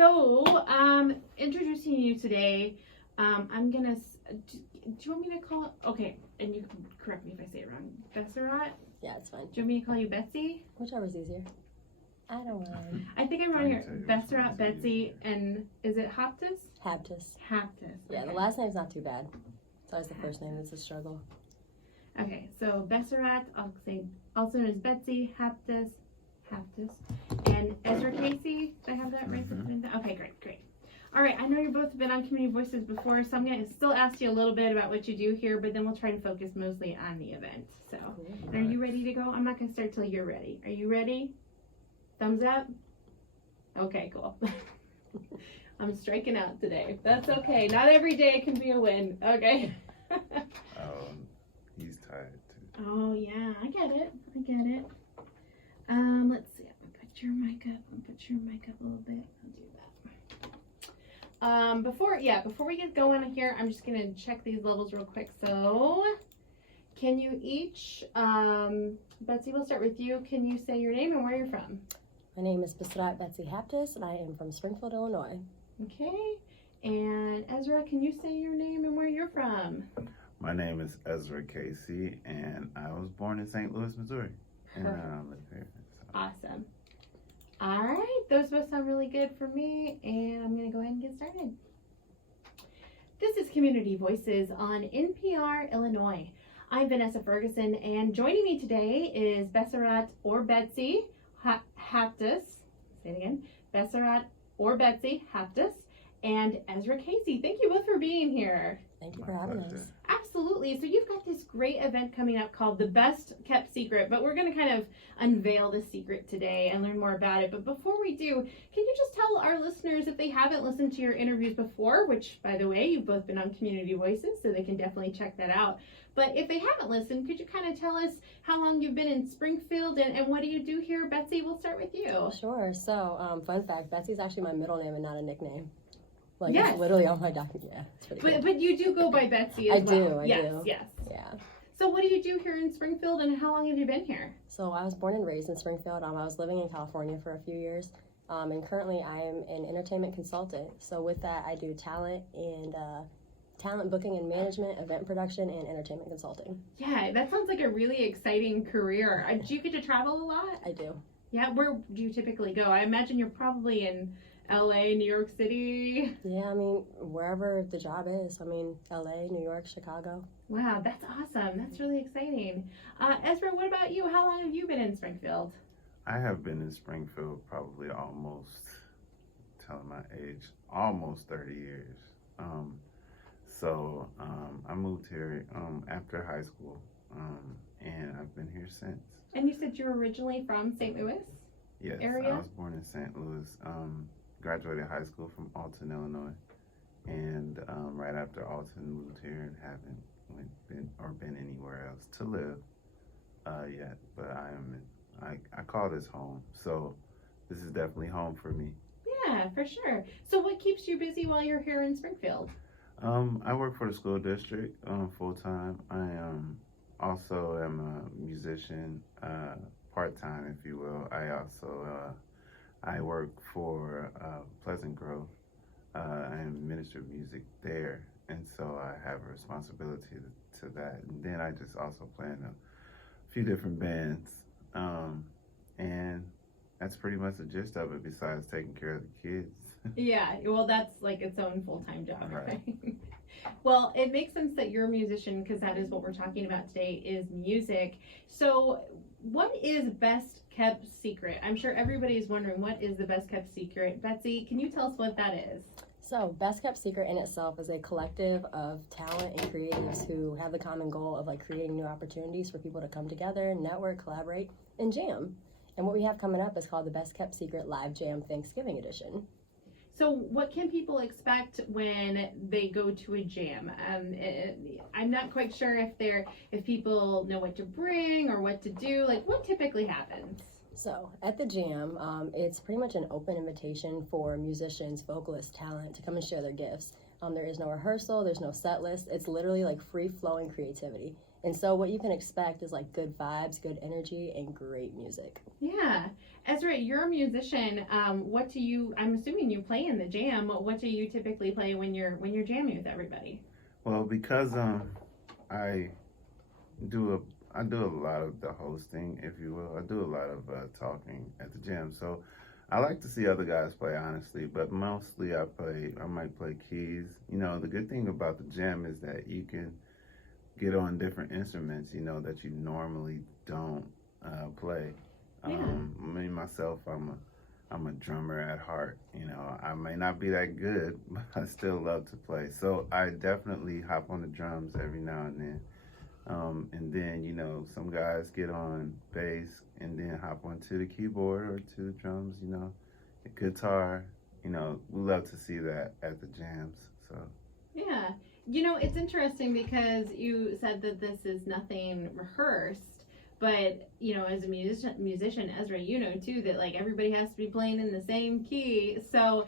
So, introducing you today, I'm gonna, do you want me to call it, okay, and you can correct me if I say it wrong, Besserat? Yeah, it's fine. Do you want me to call you Betsy? Whichever's easier. I don't mind. I think I'm around here, Besserat, Betsy, and is it Haptis? Haptis. Haptis. Yeah, okay. the last name's not too bad. It's always the first name that's a struggle. Okay, so Besserat, I'll say, also known as Betsy, Haptis, and Ezra Casey. Did I have that right? Okay, great. All right, I know you've both been on Community Voices before, so I'm going to still ask you a little bit about what you do here, but then we'll try to focus mostly on the event. So, Cool. Are you ready to go? I'm not going to start till you're ready. Are you ready? Thumbs up? Okay, cool. I'm striking out today. That's okay. Not every day can be a win. Okay. He's tired too. Oh yeah, I get it. Let's see. I'm gonna put your mic up a little bit. I'll do that. Before we get going here, I'm just gonna check these levels real quick. So, can you each, Betsy, we'll start with you. Can you say your name and where you're from? My name is Besserat Betsy Haptis, and I am from Springfield, Illinois. Okay. And Ezra, can you say your name and where you're from? My name is Ezra Casey, and I was born in St. Louis, Missouri. And I live here. So. Awesome. All right, those both sound really good for me, and I'm going to go ahead and get started. This is Community Voices on NPR, Illinois. I'm Vanessa Ferguson, and joining me today is Besserat or Betsy Haptis. Say it again. Besserat or Betsy Haptis and Ezra Casey. Thank you both for being here. Thank you for having us. Absolutely. So you've got this great event coming up called The Best Kept Secret, but we're going to kind of unveil the secret today and learn more about it. But before we do, can you just tell our listeners, if they haven't listened to your interviews before, which, by the way, you've both been on Community Voices, so they can definitely check that out. But if they haven't listened, could you kind of tell us how long you've been in Springfield and what do you do here? Betsy, we'll start with you. Sure. So, fun fact, Betsy's actually my middle name and not a nickname. Like, yes. It's literally on my document. Yeah, it's pretty cool. But you do go by Betsy as I well. do. Yes. Yeah. So what do you do here in Springfield, and how long have you been here? So I was born and raised in Springfield. I was living in California for a few years, and currently I am an entertainment consultant. So with that, I do talent booking and management, event production, and entertainment consulting. Yeah, that sounds like a really exciting career. Do you get to travel a lot? I do. Yeah, where do you typically go? I imagine you're probably in LA, New York City. Yeah, I mean, wherever the job is. I mean, LA, New York, Chicago. Wow, that's awesome. That's really exciting. Ezra, what about you? How long have you been in Springfield? I have been in Springfield probably almost 30 years. So I moved here after high school, and I've been here since. And you said you're originally from St. Louis? Yes, area? I was born in St. Louis. Graduated high school from Alton, Illinois, and right after Alton, moved here and haven't been anywhere else to live yet. But I call this home, so this is definitely home for me. Yeah, for sure. So what keeps you busy while you're here in Springfield? I work for the school district full time. I also am a musician, part time, if you will. I also I work for Pleasant Grove. I am minister of music there, and so I have a responsibility to that. And then I just also play in a few different bands, and that's pretty much the gist of it. Besides taking care of the kids. Yeah, well, that's like its own full-time job, Right. Well, it makes sense that you're a musician because that is what we're talking about today is music. So what is best kept secret? I'm sure everybody's wondering, what is the best kept secret? Betsy, can you tell us what that is? So Best Kept Secret in itself is a collective of talent and creatives who have the common goal of like creating new opportunities for people to come together, network, collaborate, and jam. And what we have coming up is called the Best Kept Secret Live Jam Thanksgiving Edition. So what can people expect when they go to a jam? I'm not quite sure if people know what to bring or what to do. Like, what typically happens? So at the jam, it's pretty much an open invitation for musicians, vocalists, talent to come and share their gifts. There is no rehearsal, there's no set list. It's literally like free-flowing creativity. And so what you can expect is like good vibes, good energy, and great music. Yeah. Ezra, you're a musician. What do you, I'm assuming you play in the jam. What do you typically play when you're jamming with everybody? Well, because I I do a lot of the hosting, if you will. I do a lot of talking at the gym. So I like to see other guys play, honestly, but mostly I might play keys. You know, the good thing about the gym is that you can get on different instruments, you know, that you normally don't play. Yeah. Me, myself, I'm a drummer at heart. You know, I may not be that good, but I still love to play. So I definitely hop on the drums every now and then. And then, you know, some guys get on bass and then hop onto the keyboard or to the drums, you know, the guitar. You know, we love to see that at the jams. So Yeah. You know, it's interesting because you said that this is nothing rehearsed, but, you know, as a musician, Ezra, you know, too, that, like, everybody has to be playing in the same key. So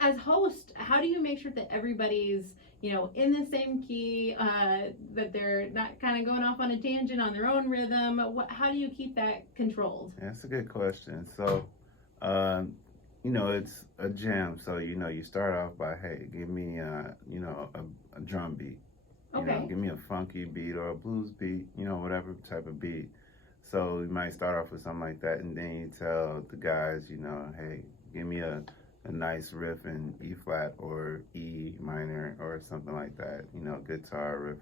as host, how do you make sure that everybody's, you know, in the same key, that they're not kind of going off on a tangent on their own rhythm? How do you keep that controlled? that's a good question. So, you know, it's a jam. So, you know, you start off by, hey, give me, you know, a drum beat. You Okay. know, give me a funky beat or a blues beat, you know, whatever type of beat. So you might start off with something like that, and then you tell the guys, you know, hey, give me a nice riff in E flat or E minor or something like that, you know, guitar riff.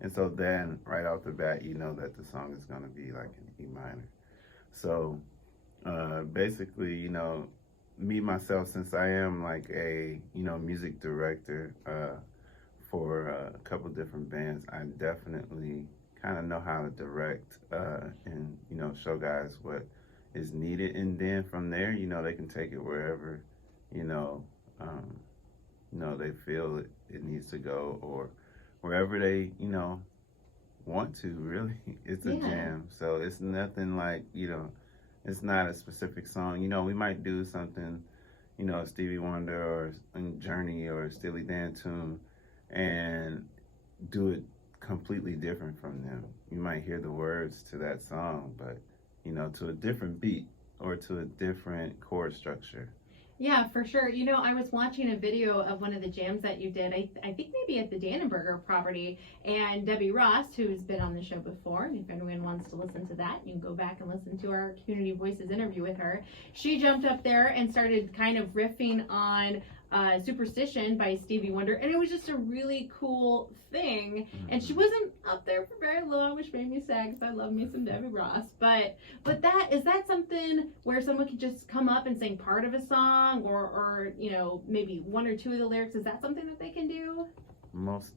And so then right off the bat, you know that the song is going to be like an E minor. So basically, you know, me myself, since I am like a, you know, music director for a couple different bands, I definitely kind of know how to direct and, you know, show guys what is needed. And then from there, you know, they can take it wherever, you know, they feel it needs to go, or wherever they, you know, want to, really. It's a Yeah. jam. So it's nothing like, you know, it's not a specific song. You know, we might do something, you know, Stevie Wonder or Journey or Steely Dan tune and do it completely different from them. You might hear the words to that song, but, you know, to a different beat or to a different chord structure. Yeah, for sure. You know, I was watching a video of one of the jams that you did, I think maybe at the Dannenberger property, and Debbie Ross, who's been on the show before, and if anyone wants to listen to that, you can go back and listen to our Community Voices interview with her. She jumped up there and started kind of riffing on Superstition by Stevie Wonder, and it was just a really cool thing. And she wasn't up there for very long, which made me sad because I love me some Debbie Ross. But that is that something where someone could just come up and sing part of a song, or you know, maybe one or two of the lyrics? Is that something that they can do? Most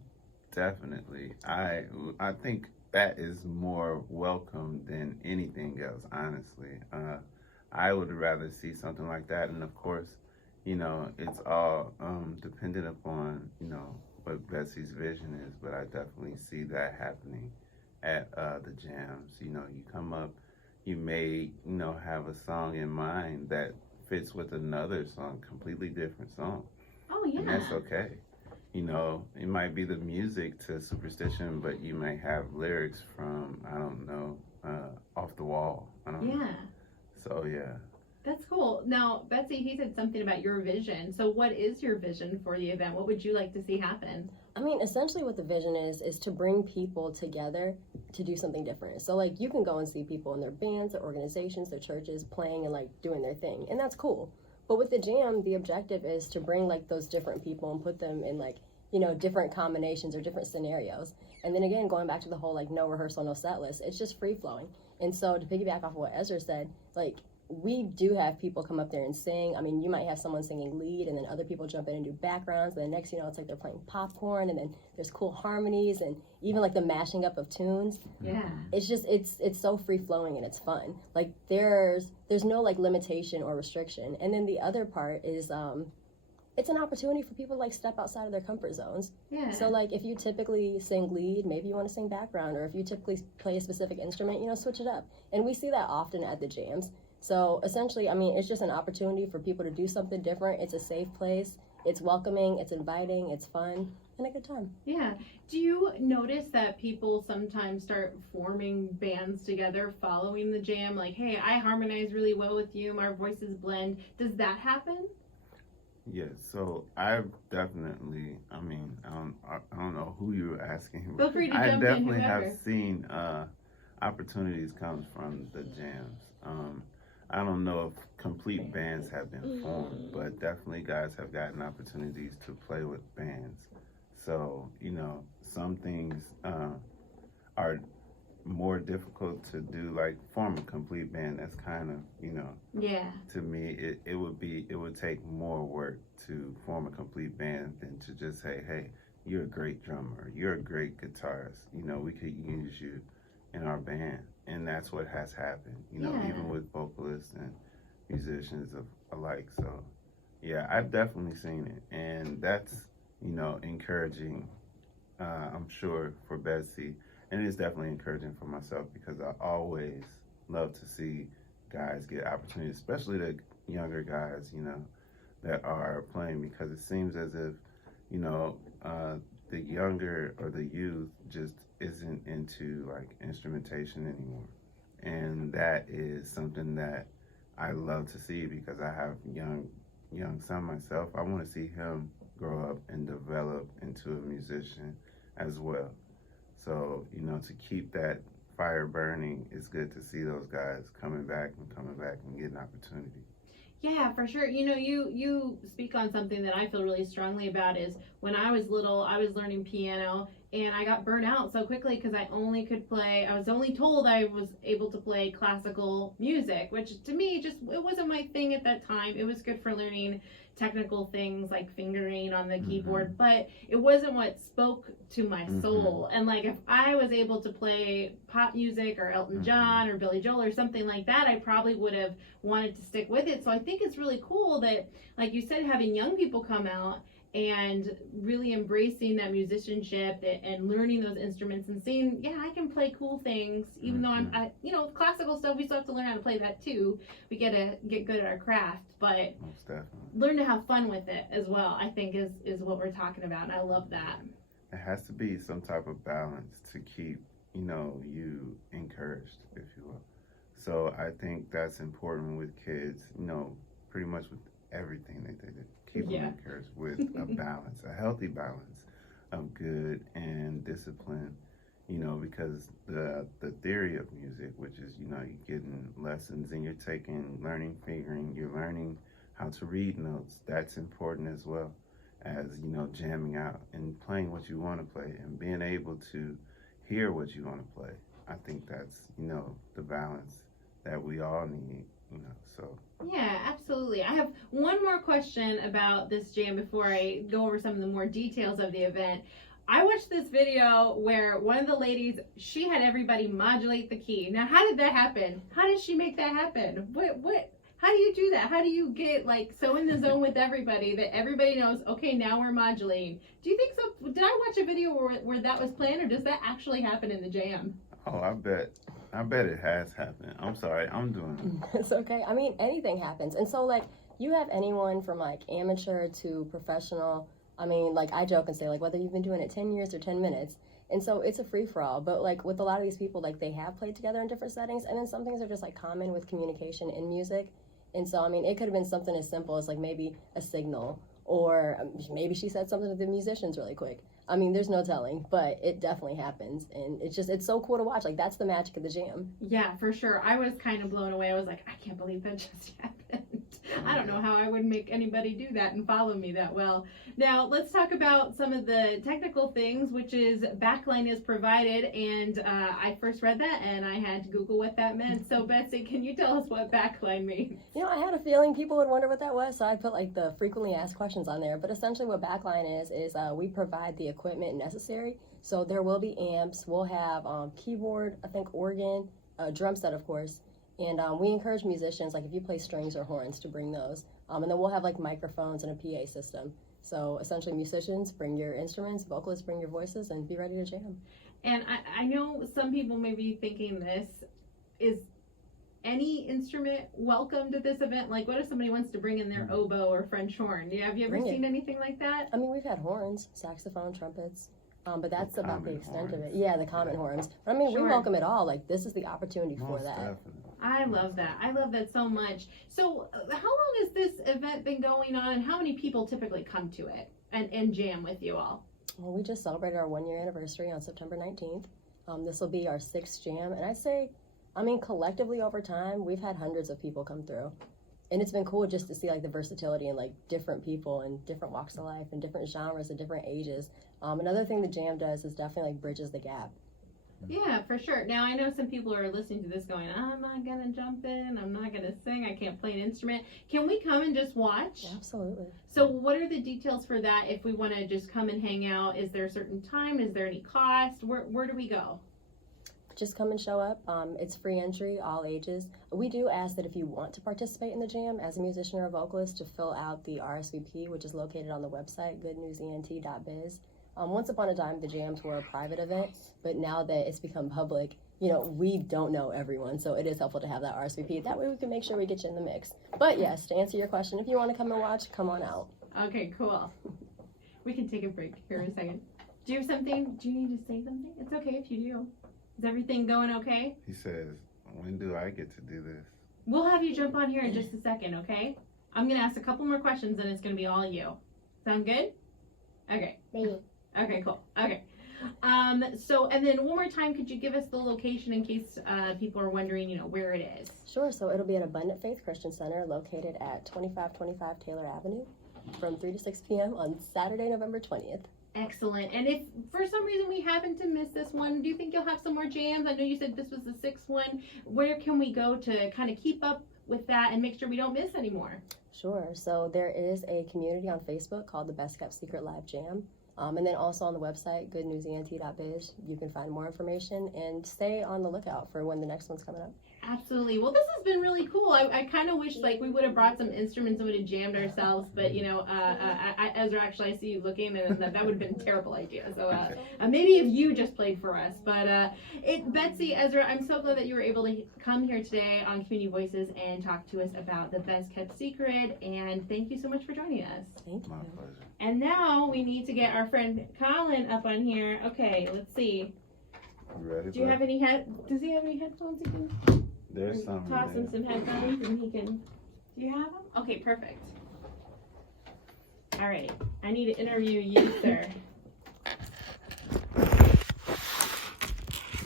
definitely. I think that is more welcome than anything else, honestly. I would rather see something like that, and of course, you know, it's all dependent upon, you know, what Betsy's vision is, but I definitely see that happening at the jams. You know, you come up, you may, you know, have a song in mind that fits with another song, completely different song. Oh yeah. And that's okay. You know, it might be the music to Superstition, but you may have lyrics from, I don't know, Off the Wall. I don't know. Yeah. So, yeah. That's cool. Now, Betsy, he said something about your vision. So what is your vision for the event? What would you like to see happen? I mean, essentially what the vision is to bring people together to do something different. So, like, you can go and see people in their bands, their organizations, their churches playing and, like, doing their thing. And that's cool. But with the jam, the objective is to bring, like, those different people and put them in, like, you know, different combinations or different scenarios. And then again, going back to the whole, like, no rehearsal, no set list, it's just free-flowing. And so to piggyback off of what Ezra said, like, we do have people come up there and sing. I mean, you might have someone singing lead, and then other people jump in and do backgrounds, and then next, you know, it's like they're playing popcorn, and then there's cool harmonies, and even like the mashing up of tunes. Yeah. It's just, it's so free-flowing, and it's fun. Like, there's no like limitation or restriction. And then the other part is it's an opportunity for people to like step outside of their comfort zones. Yeah. So like, if you typically sing lead, maybe you want to sing background, or if you typically play a specific instrument, you know, switch it up. And we see that often at the jams. So essentially, I mean, it's just an opportunity for people to do something different. It's a safe place. it's welcoming, it's inviting, it's fun, and a good time. Yeah. Do you notice that people sometimes start forming bands together following the jam? Like, hey, I harmonize really well with you, our voices blend. Does that happen? Yes, so I've definitely, I don't know who you're asking. Feel free to I jump in, definitely whoever. have seen opportunities come from the jams. I don't know if complete bands have been formed, but definitely guys have gotten opportunities to play with bands. So, some things are more difficult to do, like form a complete band. That's kind of, Yeah. to me, it would take more work to form a complete band than to just say, hey, you're a great drummer, you're a great guitarist, we could use you in our band. And that's what has happened, Yeah. even with vocalists and musicians alike. So yeah, I've definitely seen it, and that's, encouraging, I'm sure, for Betsy, and it's definitely encouraging for myself, because I always love to see guys get opportunities, especially the younger guys, that are playing, because it seems as if, the younger or the youth just isn't into like instrumentation anymore. And that is something that I love to see, because I have young son myself. I want to see him grow up and develop into a musician as well. So, to keep that fire burning, it's good to see those guys coming back and getting opportunity. Yeah, for sure. You speak on something that I feel really strongly about. Is when I was little, I was learning piano, and I got burnt out so quickly because I was only told I was able to play classical music, which to me it wasn't my thing at that time. It was good for learning technical things like fingering on the keyboard, but it wasn't what spoke to my soul. And like, if I was able to play pop music or Elton John or Billy Joel or something like that, I probably would have wanted to stick with it. So I think it's really cool that, like you said, having young people come out and really embracing that musicianship and learning those instruments and seeing, yeah, I can play cool things, even though classical stuff, we still have to learn how to play that too. We get to get good at our craft, but Most definitely. learn to have fun with it as well, I think is what we're talking about, and I love that. It has to be some type of balance to keep, you encouraged, if you will. So I think that's important with kids, pretty much with everything that they do. Keep them encouraged with a balance, a healthy balance of good and discipline, because the theory of music, which is, you're getting lessons and you're learning fingering, you're learning how to read notes. That's important as well as, jamming out and playing what you want to play and being able to hear what you want to play. I think that's, the balance that we all need, so. Yeah, absolutely. I have one more question about this jam before I go over some of the more details of the event. I watched this video where one of the ladies, she had everybody modulate the key. Now, how did that happen? How did she make that happen? How do you do that? How do you get like so in the zone with everybody that everybody knows, okay, now we're modulating? Do you think so? Did I watch a video where that was planned, or does that actually happen in the jam? Oh, I bet it has happened. I'm sorry, I'm doing it. It's okay. I mean, anything happens. And so, like, you have anyone from, like, amateur to professional. I mean, like, I joke and say, like, whether you've been doing it 10 years or 10 minutes. And so it's a free-for-all. But, like, with a lot of these people, like, they have played together in different settings. And then some things are just, like, common with communication in music. And so, I mean, it could have been something as simple as, like, maybe a signal. Or maybe she said something to the musicians really quick. I mean, there's no telling, but it definitely happens. And it's so cool to watch. Like, that's the magic of the jam. Yeah, for sure. I was kind of blown away. I was like, I can't believe that just happened. I don't know how I would make anybody do that and follow me that well. Now, let's talk about some of the technical things, which is backline is provided. And I first read that and I had to Google what that meant. So, Betsy, can you tell us what backline means? I had a feeling people would wonder what that was, so I put like the frequently asked questions on there. But essentially what backline is we provide the equipment necessary. So there will be amps, we'll have keyboard, I think organ, drum set of course, and we encourage musicians, like if you play strings or horns, to bring those. And then we'll have like microphones and a PA system. So essentially musicians, bring your instruments, vocalists, bring your voices, and be ready to jam. And I know some people may be thinking this is any instrument welcomed at this event? Like, what if somebody wants to bring in their oboe or French horn? Have you ever Bring it. seen anything like that? I mean, we've had horns, saxophone, trumpets, but that's The about the common extent of it. horns. Yeah, the common horns. But I mean, Sure. we welcome it all. Like, this is the opportunity for Most that. definitely. I love that. I love that so much. So, how long has this event been going on, and how many people typically come to it and jam with you all? Well, we just celebrated our 1-year anniversary on September 19th. This will be our 6th jam, and I'd say, I mean, collectively over time, we've had hundreds of people come through. And it's been cool just to see like the versatility and like different people and different walks of life and different genres and different ages. Another thing the jam does is definitely like bridges the gap. Yeah, for sure. Now, I know some people are listening to this going, I'm not going to jump in, I'm not going to sing, I can't play an instrument. Can we come and just watch? Absolutely. So what are the details for that if we want to just come and hang out? Is there a certain time? Is there any cost? Where do we go? Just come and show up. It's free entry, all ages. We do ask that if you want to participate in the jam as a musician or a vocalist to fill out the RSVP, which is located on the website, goodnewsent.biz. Once upon a time, the jams were a private event, but now that it's become public, you know, we don't know everyone, so it is helpful to have that RSVP. That way we can make sure we get you in the mix. But yes, to answer your question, if you want to come and watch, come on out. Okay, cool. We can take a break here in a second. Do you have something? Do you need to say something? It's okay if you do. Is everything going okay? He says, when do I get to do this? We'll have you jump on here in just a second, okay? I'm going to ask a couple more questions and it's going to be all you. Sound good? Okay. Okay, cool. Okay. So, and then one more time, could you give us the location in case people are wondering, you know, where it is? Sure, so it'll be at Abundant Faith Christian Center located at 2525 Taylor Avenue from 3 to 6 p.m. on Saturday, November 20th. Excellent. And if for some reason we happen to miss this one, do you think you'll have some more jams? I know you said this was the 6th one. Where can we go to kind of keep up with that and make sure we don't miss anymore? Sure, so there is a community on Facebook called the Best Kept Secret Live Jam. And then also on the website, goodnewsent.biz, you can find more information and stay on the lookout for when the next one's coming up. Absolutely. Well, this has been really cool. I kind of wish like we would have brought some instruments and would have jammed ourselves, but you know, Ezra, actually I see you looking, and that would have been a terrible idea. So maybe if you just played for us. But Betsy, Ezra, I'm so glad that you were able to come here today on Community Voices and talk to us about the Best Kept Secret. And thank you so much for joining us. Thank you. My pleasure. And now we need to get our friend Colin up on here. Okay, let's see. You ready? Do you bud? have any Does he have any headphones? You can There's some. toss him some headphones and he can. Do you have them? Okay, perfect. All right, I need to interview you, sir.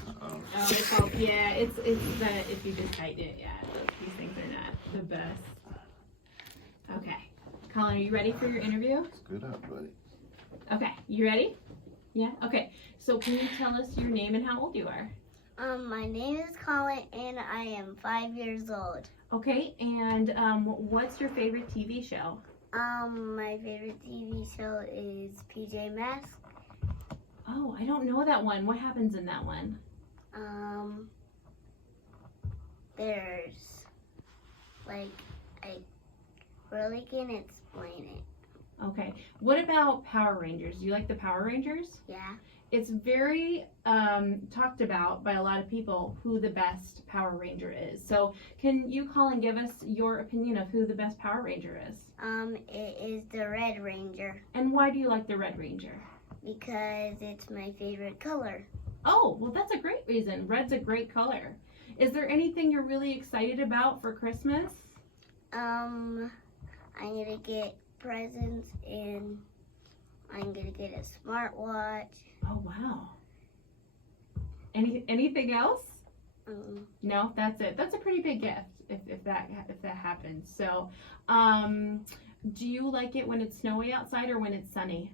Uh-oh. Oh, it's all, yeah, it's the if you just tighten it, yeah. These things are not the best. Okay, Colin, are you ready for your interview? Good up, buddy. Okay, you ready? Yeah. Okay. So can you tell us your name and how old you are? My name is Colin and I am 5 years old. Okay, and what's your favorite TV show? My favorite TV show is PJ Masks. Oh, I don't know that one. What happens in that one? There's I really can't explain it. Okay. What about Power Rangers? Do you like the Power Rangers? Yeah. It's very talked about by a lot of people who the best Power Ranger is. So can you, Colin, give us your opinion of who the best Power Ranger is? It is the Red Ranger And why do you like the Red Ranger? because it's my favorite color. Oh, well, that's a great reason. Red's a great color. Is there anything you're really excited about for Christmas? I'm gonna get presents and I'm gonna get a smartwatch. Oh, wow. Anything else? No, that's it. That's a pretty big gift if that happens. So, do you like it when it's snowy outside or when it's sunny?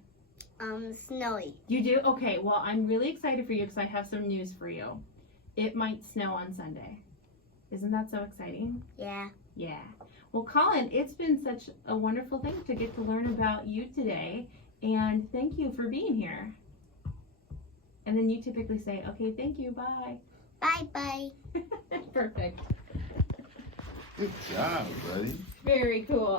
Snowy. You do? Okay. Well, I'm really excited for you because I have some news for you. It might snow on Sunday. Isn't that so exciting? Yeah. Yeah. Well, Colin, it's been such a wonderful thing to get to learn about you today, and thank you for being here. And then you typically say, okay, thank you, bye. Bye-bye. Perfect. Good job, buddy. Very cool.